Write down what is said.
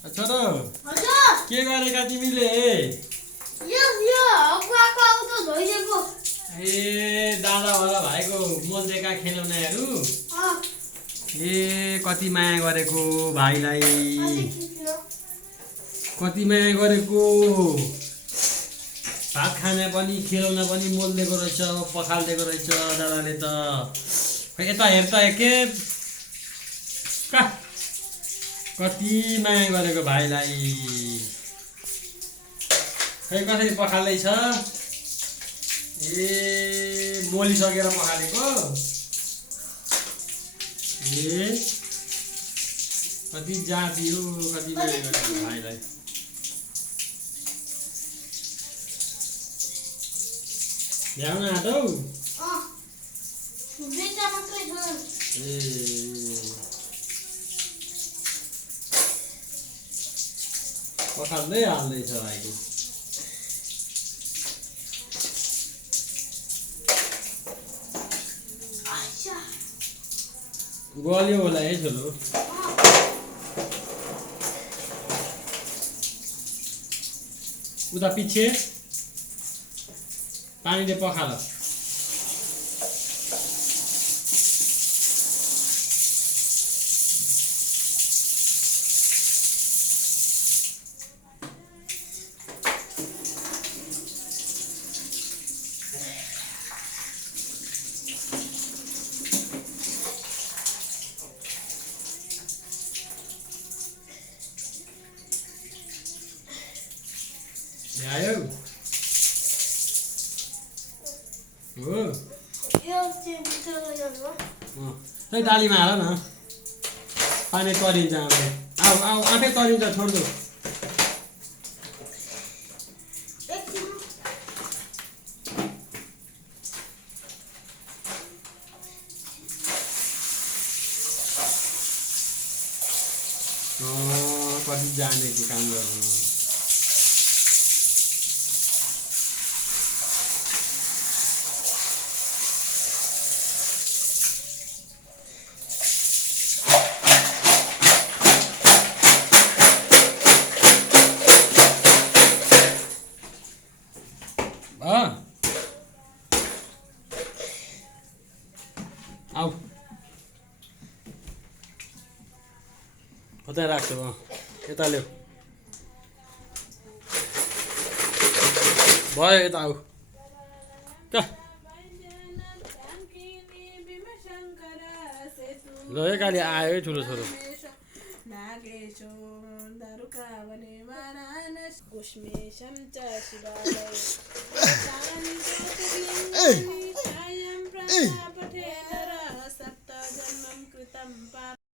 छोरो हजुर के गरेका तिमीले यो अगुवाको आउँदो धोइएको ए दादा होला भाइको मोल्देका खेलौनाहरू ए कति माया गरेको भाइलाई कति माया गरेको भात खाना पनि खेलौना पनि मोल्देको रहेछ पखालिदिएको रहेछ दादाले त खै यता हेर त एकखेप कति माया गरेको भाइलाई खै कसरी पखाल्दैछ ए मोलिसकेर पखालेको ए कति जाति हो कति माया गरेको भाइलाई भ्याउन आँटौ ए पखाल्दै हाल्दैछ भाइको गल्यो होला है छोरो उता पछि पानीले पखाल आयो हो खै डालीमा हाल न पानी तरिन्छ आऊ आऊ आफै तरिन्छ छोड्दो कति जानेको काम गर्नु आऊ कतै राख्छु यता ल्याऊ भयो यता आऊ क्या ल एकाले आयो है ठुलो छोरो Hey!